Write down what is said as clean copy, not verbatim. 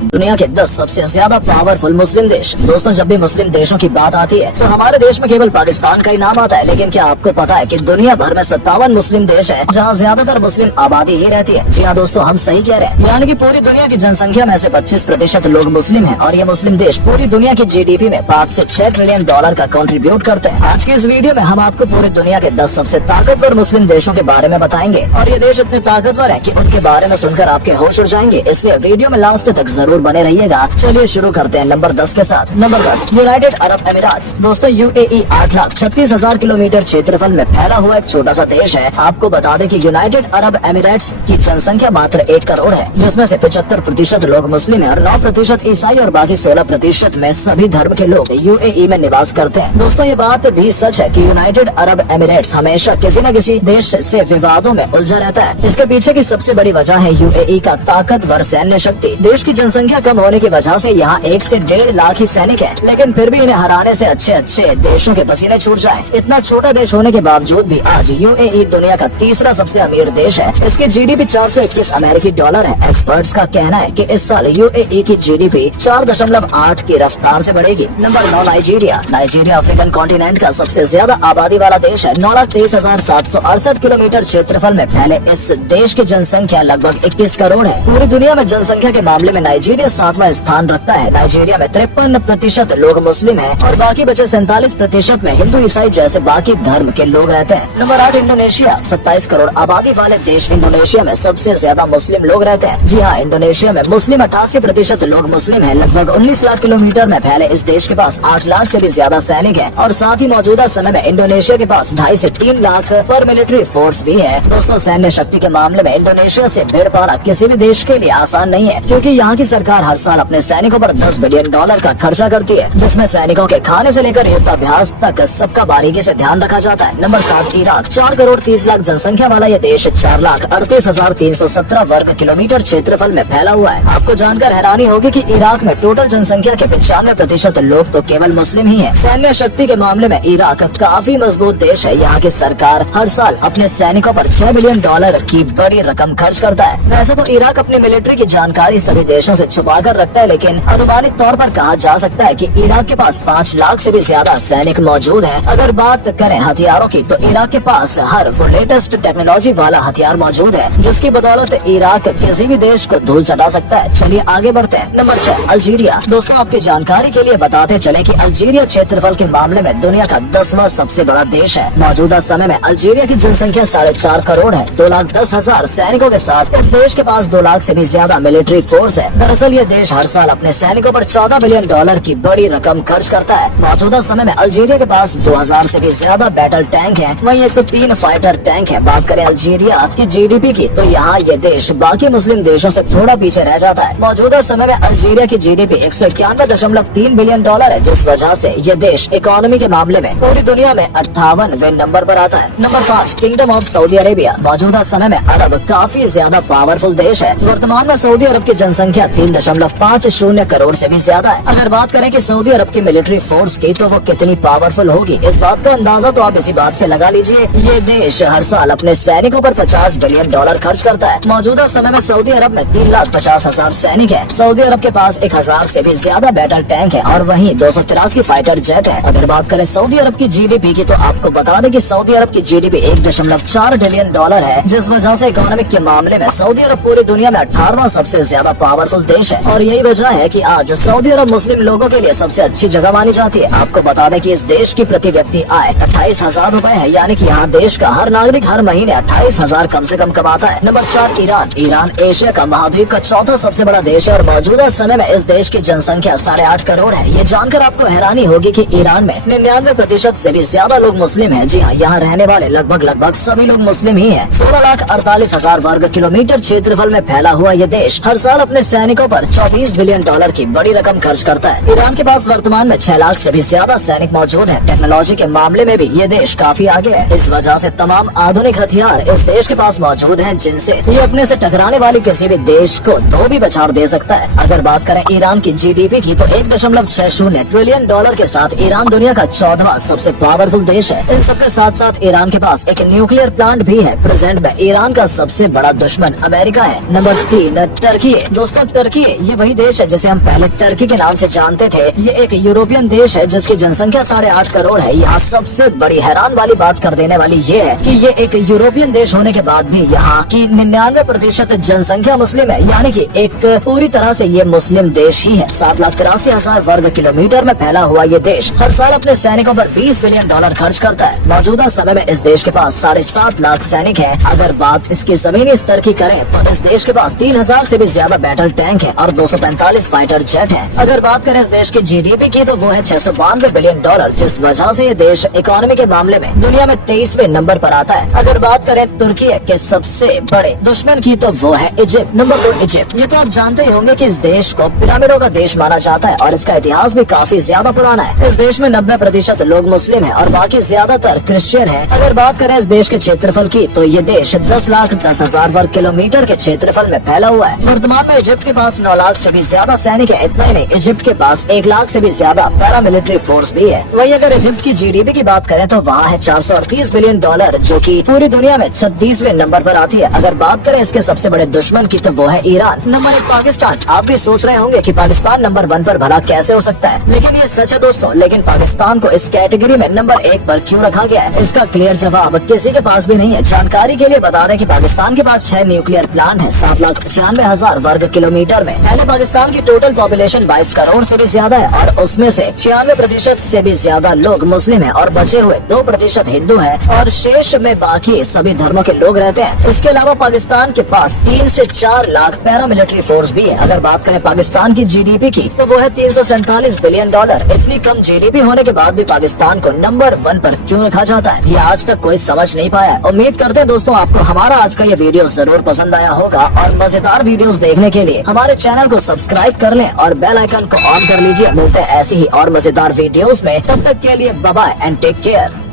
दुनिया के 10 सबसे ज्यादा पावरफुल मुस्लिम देश। दोस्तों, जब भी मुस्लिम देशों की बात आती है तो हमारे देश में केवल पाकिस्तान का ही नाम आता है, लेकिन क्या आपको पता है कि दुनिया भर में 57 मुस्लिम देश है जहां ज्यादातर मुस्लिम आबादी ही रहती है। जी हाँ दोस्तों, हम सही कह रहे हैं, यानी कि पूरी दुनिया की जनसंख्या में से 25% लोग मुस्लिम हैं और ये मुस्लिम देश पूरी दुनिया की GDP में 5 से 6 ट्रिलियन डॉलर का कंट्रीब्यूट करते हैं। आज की इस वीडियो में हम आपको पूरी दुनिया के 10 सबसे ताकतवर मुस्लिम देशों के बारे में बताएंगे और ये देश इतने ताकतवर है कि उनके बारे में सुनकर आपके होश उड़ जाएंगे, इसलिए वीडियो में लास्ट तक जरूर बने रहिएगा। चलिए शुरू करते हैं नंबर 10 के साथ। नंबर 10, यूनाइटेड अरब अमीरात। दोस्तों, UAE 8,36,000 किलोमीटर क्षेत्रफल में फैला हुआ एक छोटा सा देश है। आपको बता दें कि यूनाइटेड अरब अमीराट्स की जनसंख्या मात्र 1 करोड़ है, जिसमें से 75% लोग मुस्लिम है और 9% ईसाई और बाकी 16% में सभी धर्म के लोग UAE में निवास करते हैं। दोस्तों, ये बात भी सच है कि यूनाइटेड अरब अमीराट्स हमेशा किसी न किसी देश से विवादों में उलझा रहता है। इसके पीछे की सबसे बड़ी वजह है UAE का ताकतवर सैन्य शक्ति। देश की जनसंख्या कम होने की वजह से यहाँ 1 से 1.5 लाख ही सैनिक है, लेकिन फिर भी इन्हें हराने से अच्छे देशों के पसीने छूट जाए। इतना छोटा देश होने के बावजूद भी आज UAE दुनिया का तीसरा सबसे अमीर देश है। इसकी GDP 421 अमेरिकी डॉलर है। एक्सपर्ट्स का कहना है कि इस साल UAE की GDP 4.8 की रफ्तार से बढ़ेगी। Number 9, Nigeria. Nigeria African continent का सबसे ज्यादा आबादी वाला देश है। 9,23,768 किलोमीटर क्षेत्रफल में फैले इस देश की जनसंख्या लगभग 21 करोड़ है। पूरी दुनिया में जनसंख्या के मामले में नाइजीरिया 7वां स्थान रखता है। नाइजीरिया में 53% लोग मुस्लिम हैं और बाकी बचे 47% में हिंदू ईसाई जैसे बाकी धर्म के लोग रहते हैं। Number 8, Indonesia. 27 करोड़ आबादी वाले देश इंडोनेशिया में सबसे ज्यादा मुस्लिम लोग रहते हैं। जी हाँ, इंडोनेशिया में मुस्लिम 88% लोग मुस्लिम है। लगभग 19 लाख किलोमीटर में फैले इस देश के पास 8 लाख से भी ज्यादा सैनिक है और साथ ही मौजूदा समय में इंडोनेशिया के पास 2.5 से 3 लाख पर मिलिट्री फोर्स भी है। दोस्तों, सैन्य शक्ति के मामले में इंडोनेशिया से भिड़ पाना किसी भी देश के लिए आसान नहीं है, क्योंकि यहाँ की सरकार हर साल अपने सैनिकों पर 10 बिलियन डॉलर का खर्चा करती है, जिसमें सैनिकों के खाने से लेकर युद्धाभ्यास तक सबका बारीकी से ध्यान रखा जाता है। Number 7, Iraq. 4 करोड़ 30 लाख जनसंख्या वाला ये देश 4,38,317 वर्ग किलोमीटर क्षेत्रफल में फैला हुआ है। आपको जानकर हैरानी होगी कि इराक में टोटल जनसंख्या के 95% लोग तो केवल मुस्लिम ही है। सैन्य शक्ति के मामले में इराक काफी मजबूत देश है। यहाँ की सरकार हर साल अपने सैनिकों पर 6 बिलियन डॉलर की बड़ी रकम खर्च करता है। वैसे तो इराक अपनी मिलिट्री की जानकारी सभी देशों से छुपा कर रखता है, लेकिन अनुमानित तौर पर कहा जा सकता है कि इराक के पास 5 लाख से भी ज्यादा सैनिक मौजूद हैं। अगर बात करें हथियारों की तो इराक के पास हर वो लेटेस्ट टेक्नोलॉजी वाला हथियार मौजूद है, जिसकी बदौलत इराक किसी भी देश को धूल चटा सकता है। चलिए आगे बढ़ते हैं। Number 6, Algeria. दोस्तों, आपकी जानकारी के लिए बताते चले कि अल्जीरिया क्षेत्रफल के मामले में दुनिया का 10वां सबसे बड़ा देश है। मौजूदा समय में अल्जीरिया की जनसंख्या 4.5 करोड़ है। 2,10,000 सैनिकों के साथ इस देश के पास 2 लाख से भी ज्यादा मिलिट्री फोर्स है। दरअसल ये देश हर साल अपने सैनिकों पर 14 बिलियन डॉलर की बड़ी रकम खर्च करता है। मौजूदा समय में अल्जीरिया के पास 2000 से भी ज्यादा बैटल टैंक है, वहीं 103 फाइटर टैंक है। बात करें अल्जीरिया की GDP की तो यहाँ ये देश बाकी मुस्लिम देशों से थोड़ा पीछे रह जाता है। मौजूदा समय में अल्जीरिया की GDP 191.3 बिलियन डॉलर है, जिस वजह से ये देश इकोनॉमी के मामले में पूरी दुनिया में 58वें नंबर पर आता है। Number 5, kingdom of Saudi Arabia. मौजूदा समय में अरब काफी ज्यादा पावरफुल देश है। वर्तमान में सऊदी अरब की जनसंख्या 3.50 करोड़ से भी ज्यादा है। अगर बात करें कि सऊदी अरब की मिलिट्री फोर्स की तो वो कितनी पावरफुल होगी, इस बात का अंदाजा तो आप इसी बात से लगा लीजिए। ये देश हर साल अपने सैनिकों पर 50 बिलियन डॉलर खर्च करता है। मौजूदा समय में सऊदी अरब में 3,50,000 सैनिक है। सऊदी अरब के पास 1000 से भी ज्यादा बैटल टैंक है और वहीं 283 फाइटर जेट है। अगर बात करें सऊदी अरब की GDP की तो आपको बता दें कि सऊदी अरब की GDP 1.4 बिलियन डॉलर है, जिस वजह से इकोनॉमिक के मामले में सऊदी अरब पूरी दुनिया में 18वां सबसे ज्यादा पावरफुल देश है। और यही वजह है कि आज सऊदी अरब मुस्लिम लोगों के लिए सबसे अच्छी जगह मानी जाती है। आपको बता दें कि इस देश की प्रति व्यक्ति आय 28,000 रूपए है, यानी कि यहाँ देश का हर नागरिक हर महीने 28,000 कम से कम कमाता है। Number 4, Iran. ईरान एशिया का महाद्वीप का चौथा सबसे बड़ा देश है और मौजूदा समय में इस देश की जनसंख्या 8.5 करोड़ है। ये जानकर आपको हैरानी होगी कि ईरान में 99% से भी ज्यादा लोग मुस्लिम हैं। जी हाँ, यहाँ रहने वाले लगभग सभी लोग मुस्लिम ही हैं। 16,48,000 वर्ग किलोमीटर क्षेत्रफल में फैला हुआ ये देश हर साल अपने सैनिकों पर 24 बिलियन डॉलर की बड़ी रकम खर्च करता है। ईरान के पास वर्तमान में 6 लाख से भी ज्यादा सैनिक मौजूद हैं। टेक्नोलॉजी के मामले में भी ये देश काफी आगे है। इस वजह से तमाम आधुनिक हथियार इस देश के पास मौजूद हैं, जिनसे ये अपने से टकराने वाली किसी भी देश को धो भी बछाड़ दे सकता है। अगर बात करें ईरान की GDP की तो 1.60 ट्रिलियन डॉलर के साथ ईरान दुनिया का 14वां सबसे पावरफुल देश है। इन सबके साथ साथ ईरान के पास एक न्यूक्लियर प्लांट भी है। प्रेजेंट में ईरान का सबसे बड़ा दुश्मन अमेरिका है। नंबर 3, टर्की है। दोस्तों, टर्की ये वही देश है जिसे हम पहले टर्की के नाम से जानते थे। ये एक यूरोपियन देश है जिसकी जनसंख्या 8.5 करोड़ है। यहाँ सबसे बड़ी हैरान वाली बात कर देने वाली ये है कि ये एक यूरोपियन देश होने के बाद भी यहाँ की 99% जनसंख्या मुस्लिम है, यानी कि एक पूरी तरह से ये मुस्लिम देश ही है। 7,83,000 वर्ग किलोमीटर में फैला हुआ ये देश हर साल अपने सैनिकों पर $20 बिलियन खर्च करता है। मौजूदा समय में इस देश के पास 7.5 लाख सैनिक हैं। अगर बात इसके जमीनी स्तर की करें तो इस देश के पास 3,000 से भी ज्यादा बैटल टैंक है और 245 फाइटर जेट है। अगर बात करें इस देश की GDP की तो वो है $692 बिलियन, जिस वजह से ये देश इकोनॉमी के मामले में दुनिया में 23वें नंबर पर आता है। अगर बात करें तुर्की के सबसे बड़े दुश्मन की तो वो है इजिप्ट। Number 2 Egypt. ये तो आप जानते ही होंगे कि इस देश को पिरामिडों का देश माना जाता है और इसका इतिहास भी काफी ज्यादा पुराना है। इस देश में 90% लोग मुस्लिम हैं और बाकी ज्यादातर क्रिश्चियन हैं। अगर बात करें इस देश के क्षेत्रफल की तो ये देश 10,10,000 वर्ग किलोमीटर के क्षेत्रफल में फैला हुआ है। वर्तमान में इजिप्ट के पास 9 लाख से भी ज्यादा सैनिक है। इतना ही नहीं, इजिप्ट के पास 1 लाख से भी ज्यादा पैरामिलिट्री फोर्स भी है। वही अगर इजिप्ट की GDP की बात करें तो वहाँ है $438 बिलियन, जो कि पूरी दुनिया में 36वें नंबर पर आती है। अगर बात करें इसके सबसे बड़े दुश्मन की तो वो है ईरान। नंबर 1 पाकिस्तान। आप भी सोच रहे होंगे कि पाकिस्तान नंबर 1 पर भला कैसे हो सकता है, लेकिन ये सच है दोस्तों। लेकिन पाकिस्तान को इस कैटेगरी में नंबर 1 पर क्यों रखा गया है, इसका क्लियर जवाब किसी के पास भी नहीं है। जानकारी के लिए बता दें कि पाकिस्तान के पास 6 न्यूक्लियर प्लांट है 7,96,000 वर्ग किलोमीटर में। पहले पाकिस्तान की टोटल पॉपुलेशन 22 करोड़ से भी ज्यादा है और उसमें से 96% से भी ज्यादा लोग मुस्लिम हैं और बचे हुए 2% हिंदू हैं और शेष में बाकी सभी धर्मों के लोग रहते हैं। इसके अलावा पाकिस्तान के पास 3 से 4 लाख पैरामिलिट्री फोर्स भी है। अगर बात करें पाकिस्तान की GDP की तो वो है $347 बिलियन। इतनी कम GDP होने के बाद भी पाकिस्तान को नंबर 1 पर क्यों रखा जाता है, ये आज तक कोई समझ नहीं पाया है। उम्मीद करते हैं दोस्तों आपको हमारा आज का ये वीडियो जरूर पसंद आया होगा और मजेदार वीडियोस देखने के लिए हमारे चैनल को सब्सक्राइब कर लें और बेल आइकन को ऑन कर लीजिए। मिलते हैं ऐसी ही और मजेदार वीडियोस में, तब तक के लिए bye bye and take care.